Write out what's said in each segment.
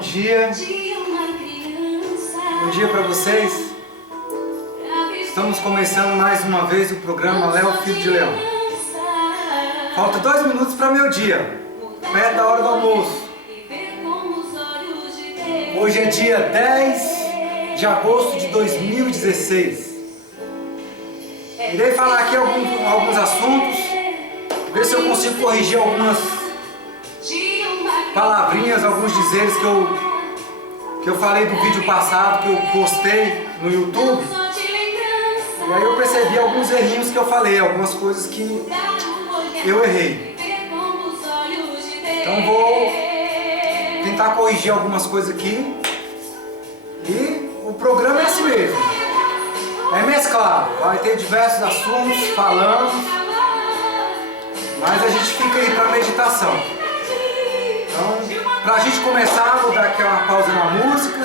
dia. Bom dia para vocês. Estamos começando mais uma vez o programa Léo Filho de Leão. Falta 2 minutos para meu dia, perto da hora do almoço. Hoje é dia 10 de agosto de 2016. Irei falar aqui alguns assuntos, ver se eu consigo corrigir algumas palavrinhas, alguns dizeres que eu falei do vídeo passado, que eu postei no YouTube. E aí eu percebi alguns errinhos que eu falei, algumas coisas que eu errei. Então vou tentar corrigir algumas coisas aqui. E o programa é assim mesmo. É mesclado, vai ter diversos assuntos, falamos, mas a gente fica aí para meditação. Então, para a gente começar, vou dar aqui uma pausa na música.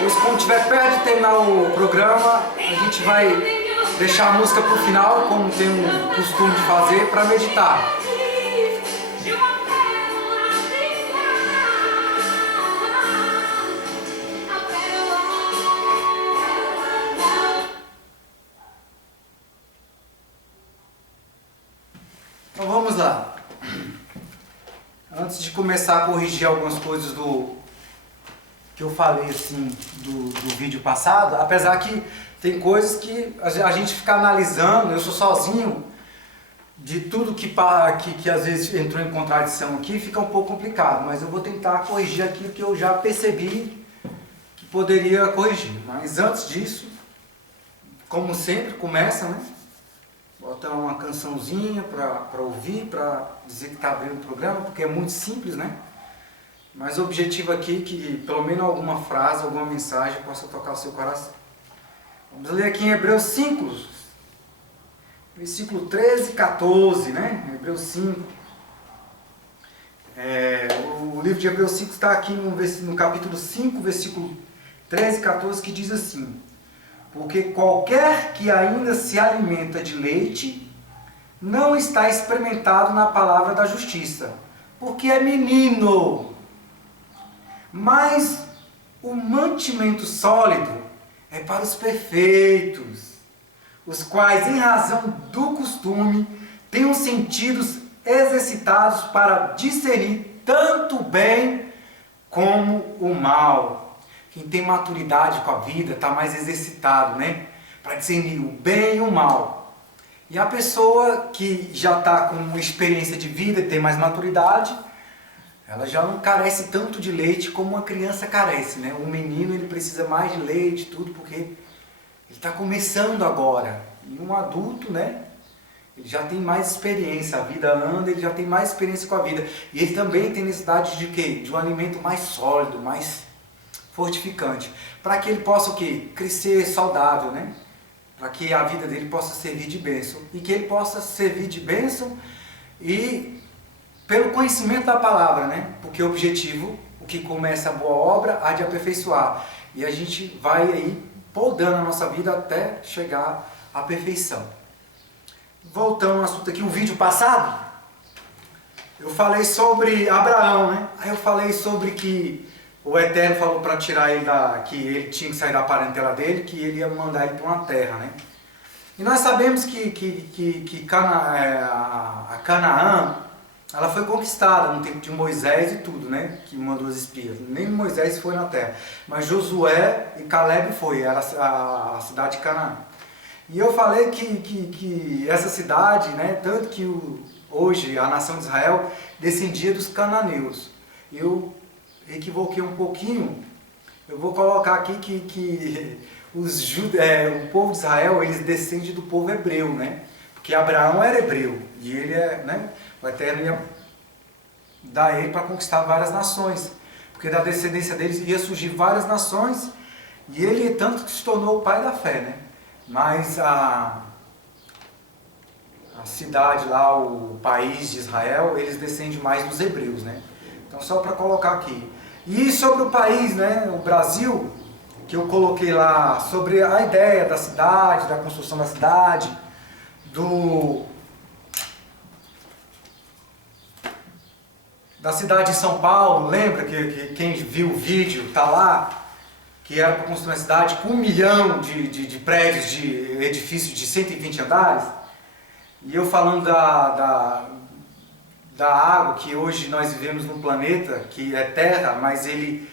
Pois quando estiver perto de terminar o programa, a gente vai deixar a música para o final, como tem um costume de fazer, para meditar. Então vamos lá. Antes de começar a corrigir algumas coisas que eu falei assim do vídeo passado, apesar que tem coisas que a gente fica analisando, eu sou sozinho, de tudo que às vezes entrou em contradição aqui, fica um pouco complicado, mas eu vou tentar corrigir aquilo que eu já percebi que poderia corrigir. Mas antes disso, como sempre, começa, né? Botar uma cançãozinha para ouvir, para dizer que está abrindo o programa, porque é muito simples, né? Mas o objetivo aqui é que pelo menos alguma frase, alguma mensagem possa tocar o seu coração. Vamos ler aqui em Hebreus 5, versículo 13 e 14, né? Hebreus 5. O livro de Hebreus 5 está aqui no capítulo 5, versículo 13 e 14, que diz assim: porque qualquer que ainda se alimenta de leite não está experimentado na palavra da justiça, porque é menino. Mas o mantimento sólido é para os perfeitos, os quais, em razão do costume, têm os sentidos exercitados para discernir tanto o bem como o mal. Quem tem maturidade com a vida está mais exercitado, né? Para discernir o bem e o mal. E a pessoa que já está com uma experiência de vida e tem mais maturidade, ela já não carece tanto de leite como uma criança carece, né? O menino ele precisa mais de leite, tudo, porque ele está começando agora. E um adulto, né? Ele já tem mais experiência, a vida anda, ele já tem mais experiência com a vida. E ele também tem necessidade de quê? De um alimento mais sólido, mais fortificante. Para que ele possa o quê? Crescer saudável, né? Para que a vida dele possa servir de bênção. E que ele possa servir de bênção e pelo conhecimento da palavra, né? Porque o objetivo, o que começa a boa obra, há de aperfeiçoar. E a gente vai aí podando a nossa vida até chegar à perfeição. Voltando ao assunto aqui, o vídeo passado, eu falei sobre Abraão, né? Aí eu falei sobre que o Eterno falou para tirar ele que ele tinha que sair da parentela dele, que ele ia mandar ele para uma terra, né? E nós sabemos que a Canaã, ela foi conquistada no tempo de Moisés e tudo, né? Que mandou os espias. Nem Moisés foi na terra. Mas Josué e Caleb foi, era a cidade de Canaã. E eu falei que essa cidade, né? Tanto que hoje a nação de Israel descendia dos cananeus. Eu equivoquei um pouquinho. Eu vou colocar aqui que o povo de Israel, eles descendem do povo hebreu, né? Porque Abraão era hebreu. E ele né? O Eterno ia dar ele para conquistar várias nações. Porque da descendência deles ia surgir várias nações. E ele tanto que se tornou o pai da fé, né? Mas a cidade lá, o país de Israel, eles descendem mais dos hebreus, né? Então só para colocar aqui. E sobre o país, né? O Brasil, que eu coloquei lá, sobre a ideia da cidade, da construção da cidade, da cidade de São Paulo, lembra que quem viu o vídeo tá lá, que era para construir uma cidade com 1 milhão de prédios, de edifícios de 120 andares, e eu falando da água, que hoje nós vivemos num planeta que é terra, mas ele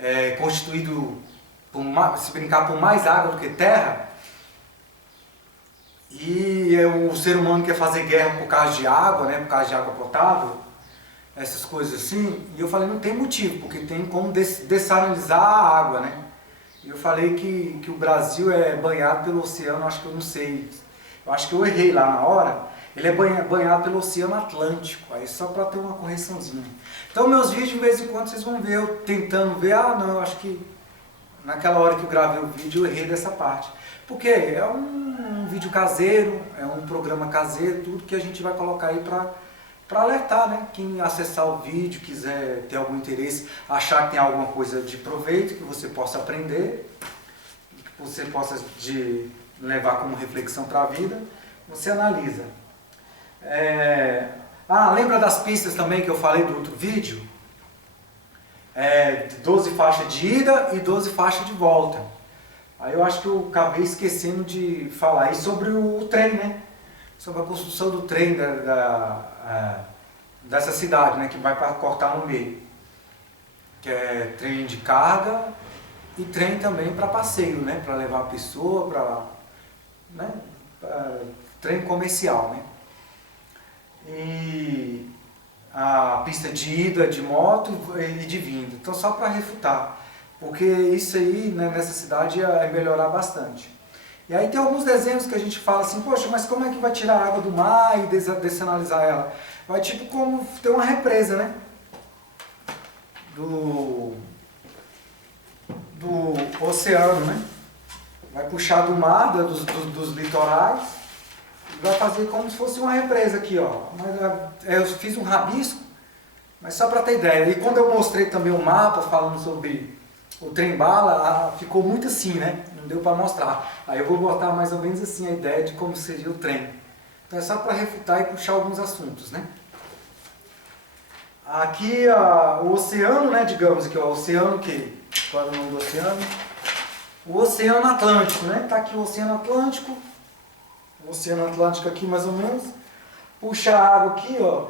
é constituído, se brincar, por mais água do que terra, e o ser humano quer fazer guerra por causa de água, né, por causa de água potável, essas coisas assim, e eu falei, não tem motivo, porque tem como dessalinizar a água, né? E eu falei que o Brasil é banhado pelo oceano, acho que eu não sei, eu acho que eu errei lá na hora, ele é banhado pelo Oceano Atlântico, aí só para ter uma correçãozinha. Então meus vídeos, de vez em quando, vocês vão ver eu tentando ver, não, eu acho que naquela hora que eu gravei o vídeo eu errei dessa parte. Porque é um vídeo caseiro, é um programa caseiro, tudo que a gente vai colocar aí para alertar, né? Quem acessar o vídeo, quiser ter algum interesse, achar que tem alguma coisa de proveito, que você possa aprender, que você possa levar como reflexão para a vida, você analisa. Lembra das pistas também que eu falei do outro vídeo? 12 faixas de ida e 12 faixas de volta. Aí eu acho que eu acabei esquecendo de falar aí sobre o trem, né? Sobre a construção do trem dessa cidade, né? Que vai para cortar no meio. Que é trem de carga e trem também para passeio, né? Para levar a pessoa, trem comercial, né? E a pista de ida de moto e de vinda. Então só para refutar, porque isso aí, né, nessa cidade ia melhorar bastante. E aí tem alguns desenhos que a gente fala assim, poxa, mas como é que vai tirar a água do mar e dessanalizar ela? Vai tipo como ter uma represa, né? Do oceano, né? Vai puxar do mar, dos litorais, e vai fazer como se fosse uma represa aqui, ó. Eu fiz um rabisco, mas só para ter ideia. E quando eu mostrei também o mapa falando sobre o trem-bala, ficou muito assim, né? Não deu para mostrar. Aí eu vou botar mais ou menos assim a ideia de como seria o trem. Então é só para refutar e puxar alguns assuntos, né? Aqui o oceano, né? Digamos aqui, ó, o oceano que? Qual é o nome do oceano? O Oceano Atlântico, né? Tá aqui o Oceano Atlântico. O Oceano Atlântico aqui mais ou menos. Puxa a água aqui, ó.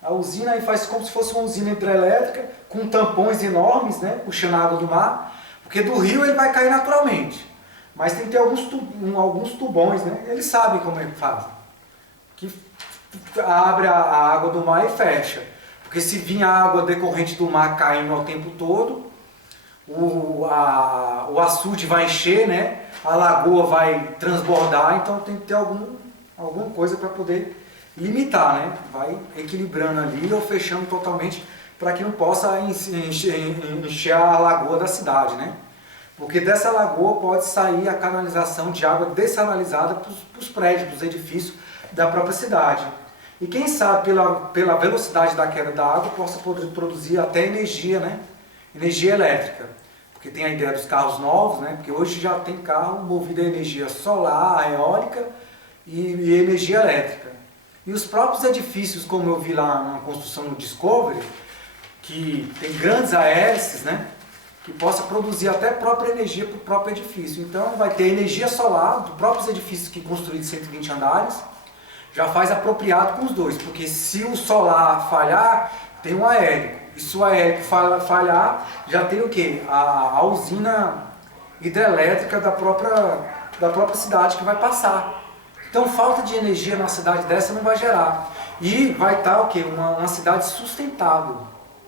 A usina aí faz como se fosse uma usina hidrelétrica, com tampões enormes, né? Puxando a água do mar. Porque do rio ele vai cair naturalmente. Mas tem que ter alguns tubões, né? Eles sabem como é que fazem. Que abre a água do mar e fecha. Porque se vir a água decorrente do mar caindo ao tempo todo, o açude vai encher, né? A lagoa vai transbordar, então tem que ter alguma coisa para poder limitar, né? Vai equilibrando ali ou fechando totalmente para que não possa encher a lagoa da cidade, né? Porque dessa lagoa pode sair a canalização de água dessanalizada para os prédios, para os edifícios da própria cidade. E quem sabe pela velocidade da queda da água possa produzir até energia, né? Energia elétrica. Porque tem a ideia dos carros novos, né? Porque hoje já tem carro movido a energia solar, eólica e energia elétrica. E os próprios edifícios, como eu vi lá na construção no Discovery, que tem grandes hélices, né? Que possa produzir até própria energia para o próprio edifício. Então vai ter energia solar dos próprios edifícios que construídos de 120 andares, já faz apropriado com os dois, porque se o solar falhar, tem um aéreo. E se o aéreo falhar, já tem o quê? A usina hidrelétrica da própria cidade que vai passar. Então falta de energia numa cidade dessa não vai gerar. E vai estar o quê? Uma cidade sustentável.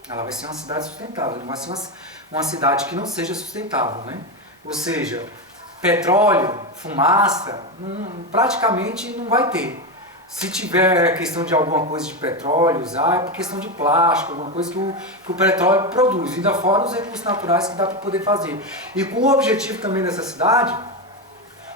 Ela vai ser uma cidade sustentável, não vai ser uma cidade que não seja sustentável, né? Ou seja, petróleo, fumaça, praticamente não vai ter. Se tiver questão de alguma coisa de petróleo, usar, é por questão de plástico, alguma coisa que o petróleo produz, ainda fora os recursos naturais que dá para poder fazer. E com o objetivo também dessa cidade,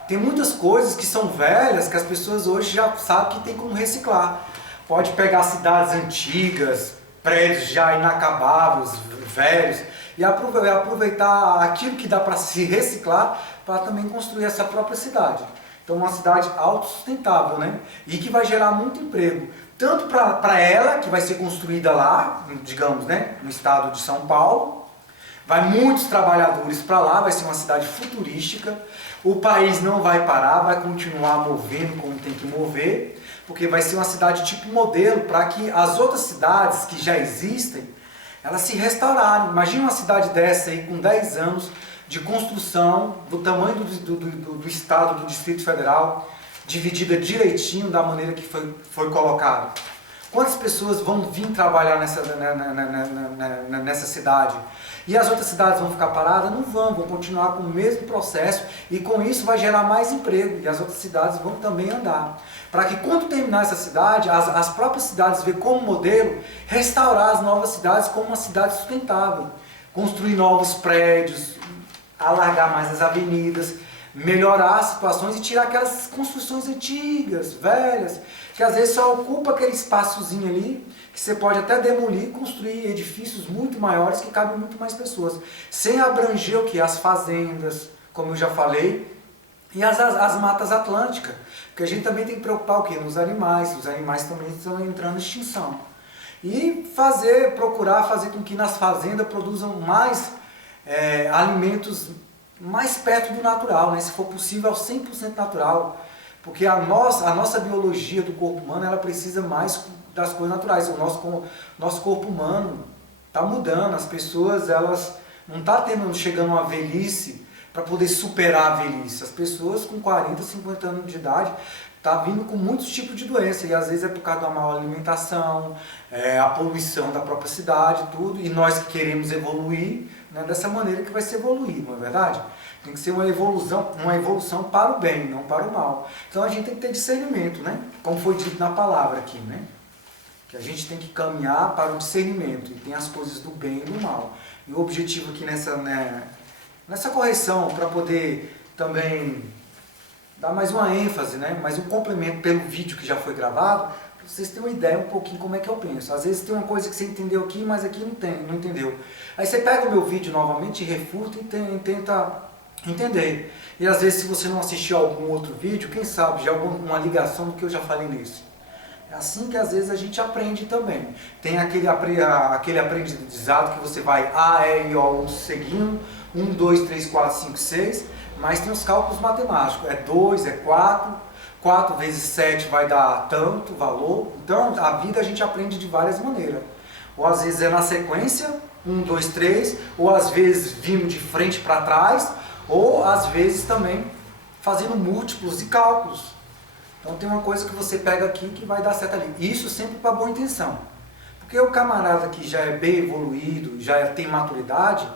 tem muitas coisas que são velhas, que as pessoas hoje já sabem que tem como reciclar. Pode pegar cidades antigas, prédios já inacabados, velhos, e aproveitar aquilo que dá para se reciclar para também construir essa própria cidade. Então uma cidade autossustentável, né? E que vai gerar muito emprego. tanto para ela, que vai ser construída lá, digamos, né, no estado de São Paulo, vai muitos trabalhadores para lá, vai ser uma cidade futurística, o país não vai parar, vai continuar movendo como tem que mover, porque vai ser uma cidade tipo modelo para que as outras cidades que já existem, elas se restaurarem. Imagina uma cidade dessa aí com 10 anos de construção, do tamanho do estado, do Distrito Federal, dividida direitinho da maneira que foi colocado. Quantas pessoas vão vir trabalhar nessa cidade? E as outras cidades vão ficar paradas? Não vão continuar com o mesmo processo e com isso vai gerar mais emprego e as outras cidades vão também andar. Para que quando terminar essa cidade, as próprias cidades vejam como modelo restaurar as novas cidades como uma cidade sustentável. Construir novos prédios, alargar mais as avenidas, melhorar as situações e tirar aquelas construções antigas, velhas, que às vezes só ocupa aquele espaçozinho ali, que você pode até demolir e construir edifícios muito maiores que cabem muito mais pessoas, sem abranger o que? As fazendas, como eu já falei, e as matas atlânticas, porque a gente também tem que preocupar o quê? Nos animais, os animais também estão entrando em extinção. E procurar fazer com que nas fazendas produzam mais alimentos mais perto do natural, né? Se for possível, ao 100% natural. Porque a nossa biologia do corpo humano, ela precisa mais das coisas naturais. O nosso corpo humano está mudando, as pessoas elas não estão chegando a uma velhice para poder superar a velhice. As pessoas com 40, 50 anos de idade estão vindo com muitos tipos de doença, e às vezes é por causa da má alimentação, a poluição da própria cidade, tudo, e nós que queremos evoluir, né, dessa maneira que vai se evoluir, não é verdade? Tem que ser uma evolução para o bem, não para o mal. Então a gente tem que ter discernimento, né? Como foi dito na palavra aqui, né? Que a gente tem que caminhar para o discernimento, e tem as coisas do bem e do mal. E o objetivo aqui nessa correção, para poder também dar mais uma ênfase, né? Mais um complemento pelo vídeo que já foi gravado, para vocês terem uma ideia um pouquinho como é que eu penso. Às vezes tem uma coisa que você entendeu aqui, mas aqui não entendeu. Aí você pega o meu vídeo novamente, refuta e tenta entender. E às vezes, se você não assistiu a algum outro vídeo, quem sabe já alguma ligação do que eu já falei nisso. É assim que às vezes a gente aprende também. Tem aquele aprendizado que você vai A, E, I, O, seguindo, 1, 2, 3, 4, 5, 6, mas tem os cálculos matemáticos, é 2, é 4, 4 vezes 7 vai dar tanto valor. Então a vida a gente aprende de várias maneiras. Ou às vezes é na sequência, 1, 2, 3, ou às vezes vindo de frente para trás, ou às vezes também fazendo múltiplos de cálculos. Então tem uma coisa que você pega aqui que vai dar certo ali. Isso sempre para boa intenção. Porque o camarada que já é bem evoluído, já tem maturidade,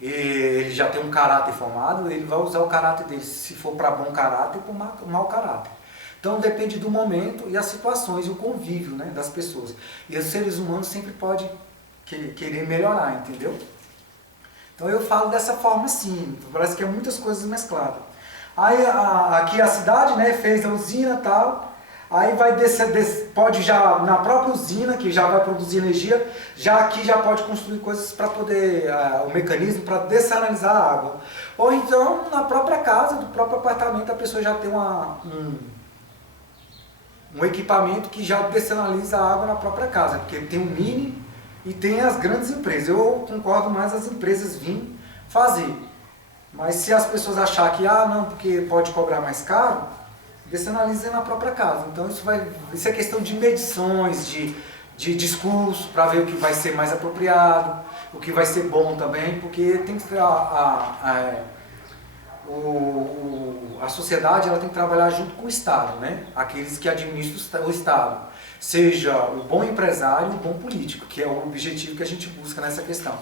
ele já tem um caráter formado, ele vai usar o caráter dele, se for para bom caráter ou para mau caráter. Então depende do momento e as situações e o convívio, né, das pessoas. E os seres humanos sempre podem querer melhorar, entendeu? Então eu falo dessa forma assim, parece que é muitas coisas mescladas. Aí aqui a cidade, né, fez a usina e tal, aí vai pode já, na própria usina, que já vai produzir energia, já aqui já pode construir coisas para poder, o mecanismo para dessalinizar a água. Ou então, na própria casa, do próprio apartamento, a pessoa já tem um equipamento que já dessaliniza a água na própria casa, porque tem um mini e tem as grandes empresas. Eu concordo mais as empresas virem fazer. Mas se as pessoas acharem que, não, porque pode cobrar mais caro, descenaliza na própria casa. Então isso é questão de medições, de discurso, para ver o que vai ser mais apropriado, o que vai ser bom também, porque tem que a sociedade ela tem que trabalhar junto com o Estado, né? Aqueles que administram o Estado. Seja o bom empresário e o bom político, que é o objetivo que a gente busca nessa questão.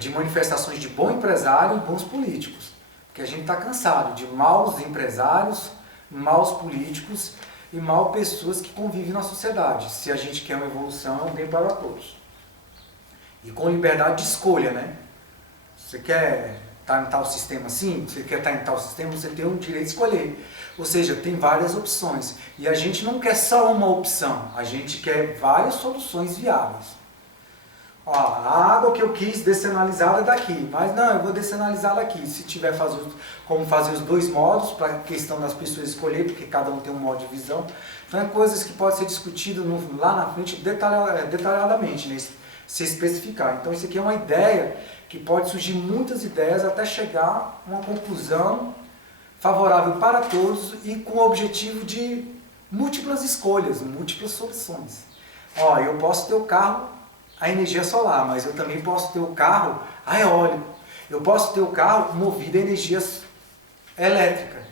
De manifestações de bom empresário e bons políticos. Porque a gente está cansado de maus empresários, maus políticos e maus pessoas que convivem na sociedade. Se a gente quer uma evolução, é um bem para todos. E com liberdade de escolha, né? Você quer estar em tal sistema assim? Você quer estar em tal sistema? Você tem o direito de escolher. Ou seja, tem várias opções. E a gente não quer só uma opção, a gente quer várias soluções viáveis. Ó, a água que eu quis descenalizada é daqui, mas não, eu vou descenalizar daqui. Se tiver como fazer os dois modos, para a questão das pessoas escolher, porque cada um tem um modo de visão. Então é coisas que podem ser discutidas lá na frente detalhadamente, né? Se especificar. Então isso aqui é uma ideia que pode surgir muitas ideias até chegar a uma conclusão favorável para todos e com o objetivo de múltiplas escolhas, múltiplas soluções. Ó, eu posso ter o carro a energia solar, mas eu também posso ter o carro a eólico. Eu posso ter o carro movido a energia elétrica.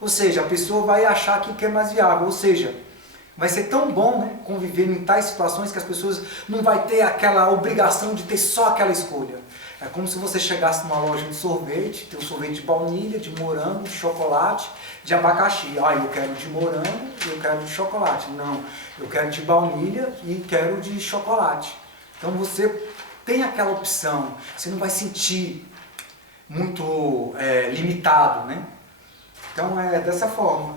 Ou seja, a pessoa vai achar que é mais viável. Ou seja, vai ser tão bom, né, conviver em tais situações que as pessoas não vai ter aquela obrigação de ter só aquela escolha. É como se você chegasse numa loja de sorvete, tem um sorvete de baunilha, de morango, de chocolate, de abacaxi. Ah, eu quero de morango, eu quero de chocolate. Não, eu quero de baunilha e quero de chocolate. Então você tem aquela opção, você não vai sentir muito limitado, né? Então é dessa forma.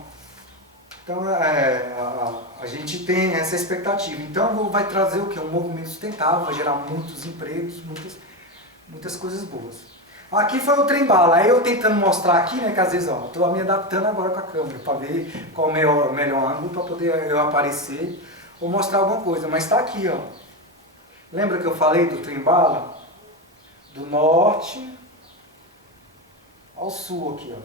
Então a gente tem essa expectativa. Então vai trazer o quê? Um movimento sustentável, vai gerar muitos empregos, muitas coisas boas. Aqui foi o trem-bala, aí eu tentando mostrar aqui, né, que às vezes, ó, estou me adaptando agora com a câmera, para ver qual é o melhor ângulo, para poder eu aparecer ou mostrar alguma coisa, mas está aqui, ó. Lembra que eu falei do trem-bala? Do norte ao sul aqui, ó.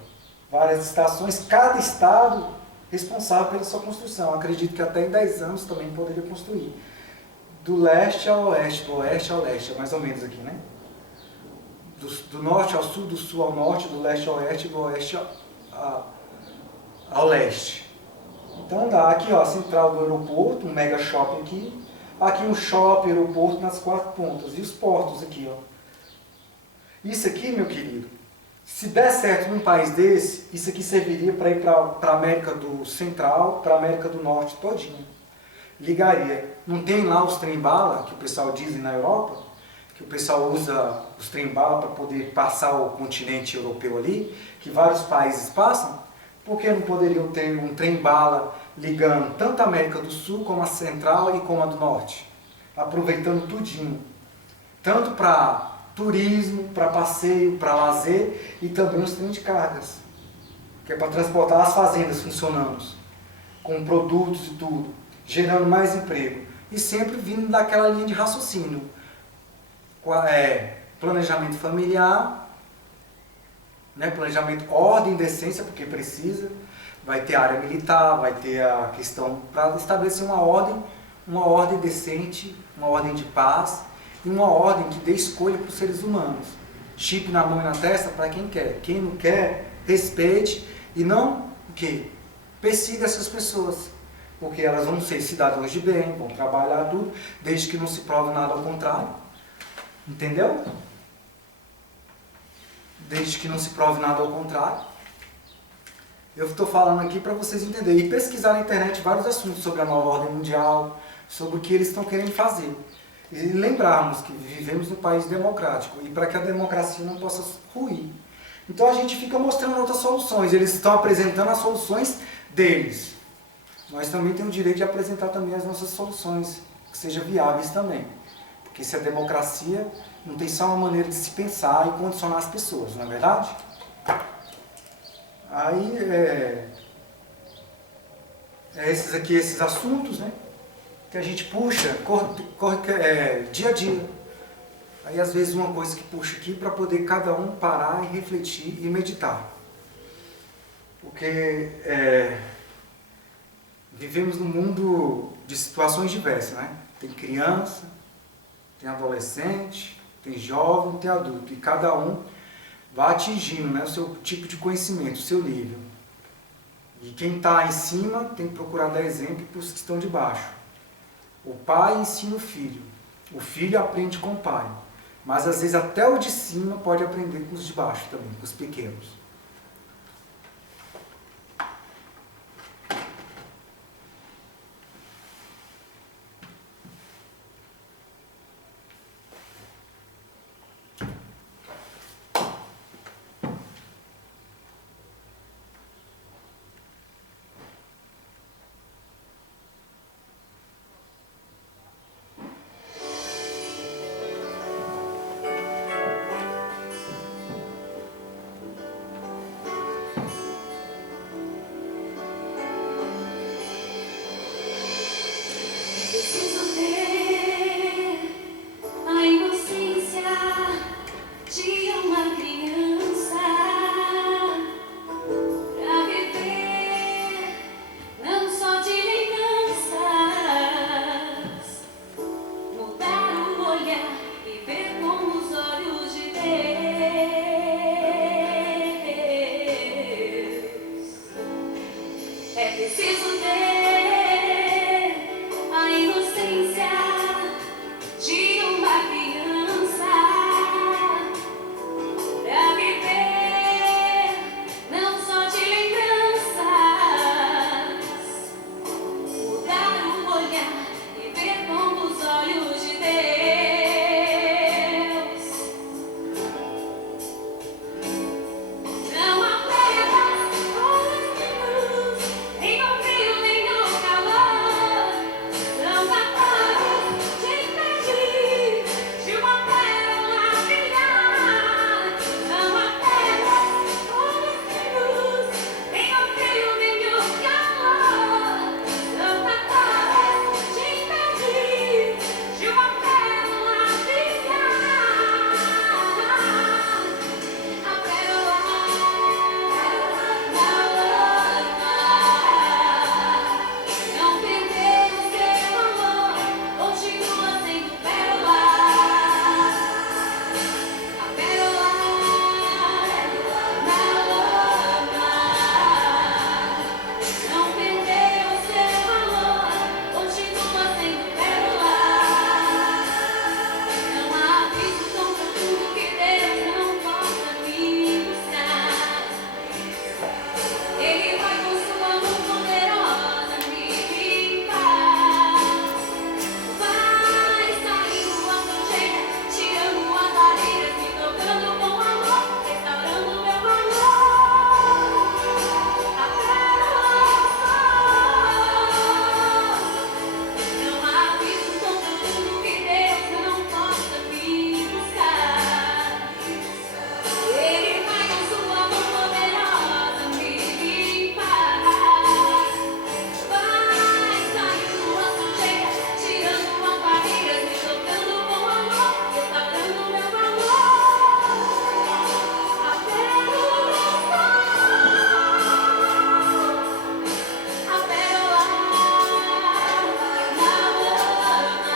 Várias estações, cada estado responsável pela sua construção. Acredito que até em 10 anos também poderia construir. Do leste ao oeste, do oeste ao leste, é mais ou menos aqui, né? Do norte ao sul, do sul ao norte, do leste ao oeste, do oeste ao leste. Então dá aqui, ó, a central do aeroporto, um mega shopping aqui. Aqui um shopping, aeroporto nas 4 pontas. E os portos aqui, ó. Isso aqui, meu querido, se der certo num país desse, isso aqui serviria para ir para a América do Central, para a América do Norte todinha. Ligaria. Não tem lá os trem-bala, que o pessoal diz na Europa, que o pessoal usa os trem-bala para poder passar o continente europeu ali, que vários países passam? Por que não poderiam ter um trem-bala ligando tanto a América do Sul, como a Central e como a do Norte? Aproveitando tudinho. Tanto para turismo, para passeio, para lazer e também os trens de cargas, que é para transportar as fazendas funcionando, com produtos e tudo, gerando mais emprego. E sempre vindo daquela linha de raciocínio. Planejamento familiar, né, planejamento, ordem e decência, porque precisa, vai ter área militar, vai ter a questão para estabelecer uma ordem decente, uma ordem de paz e uma ordem que dê escolha para os seres humanos. Chip na mão e na testa para quem quer. Quem não quer, respeite e não o quê? Persiga essas pessoas, porque elas vão ser cidadãos de bem, vão trabalhar tudo, desde que não se prove nada ao contrário. Entendeu? Desde que não se prove nada ao contrário. Eu estou falando aqui para vocês entenderem e pesquisar na internet vários assuntos sobre a nova ordem mundial, sobre o que eles estão querendo fazer. E lembrarmos que vivemos num país democrático e para que a democracia não possa ruir. Então a gente fica mostrando outras soluções, eles estão apresentando as soluções deles. Nós também temos o direito de apresentar também as nossas soluções, que sejam viáveis também. Porque se a democracia não tem só uma maneira de se pensar e condicionar as pessoas, não é verdade? Aí, esses assuntos, né, que a gente puxa, dia a dia. Aí, às vezes, uma coisa que puxa aqui para poder cada um parar e refletir e meditar. Porque vivemos num mundo de situações diversas, né? Tem criança, tem adolescente, tem jovem, tem adulto. E cada um vai atingindo, né, o seu tipo de conhecimento, o seu nível. E quem está em cima tem que procurar dar exemplo para os que estão de baixo. O pai ensina o filho aprende com o pai. Mas às vezes até o de cima pode aprender com os de baixo também, com os pequenos. Preciso ter a inocência de uma criança pra viver, não só de lembranças, mudar o olhar e ver com os olhos de Deus. Não há trevas ou luz, nem no frio nem no calor. São capazes de impedir de uma pérola brilhar. Não há trevas ou luz, nem no frio nem no calor. São capazes de impedir de uma pérola brilhar. A pérola na lama não perdeu o seu valor, continua sendo pérola. A pérola na lama não perdeu o seu valor, continua sendo pérola. Não há abismo tão profundo que Deus não possa me buscar. Ele vai com sua mão poderosa me limpar. Vai saindo a sujeira, tirando as barreiras, me tocando com amor, restaurando meu valor. A pérola não há abismo tão profundo que Deus não possa me buscar. Ele vai com sua mão poderosa me limpar. Vai saindo a sujeira, tirando as barreiras, me tocando com amor, restaurando meu valor. A pérola na lama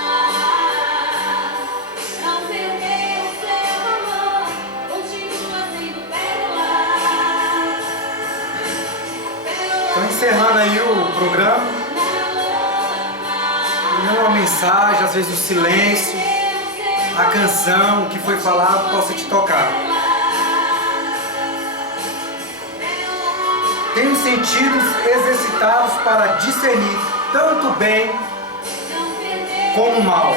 não perdeu o seu valor, continua sendo pérola. Estou encerrando aí o programa. Não uma mensagem, às vezes o silêncio, a canção, o que foi falado possa te tocar. Tem os sentidos exercitados para discernir tanto bem como mal.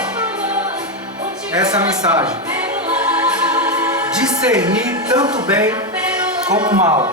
Essa é a mensagem. Discernir tanto bem como mal.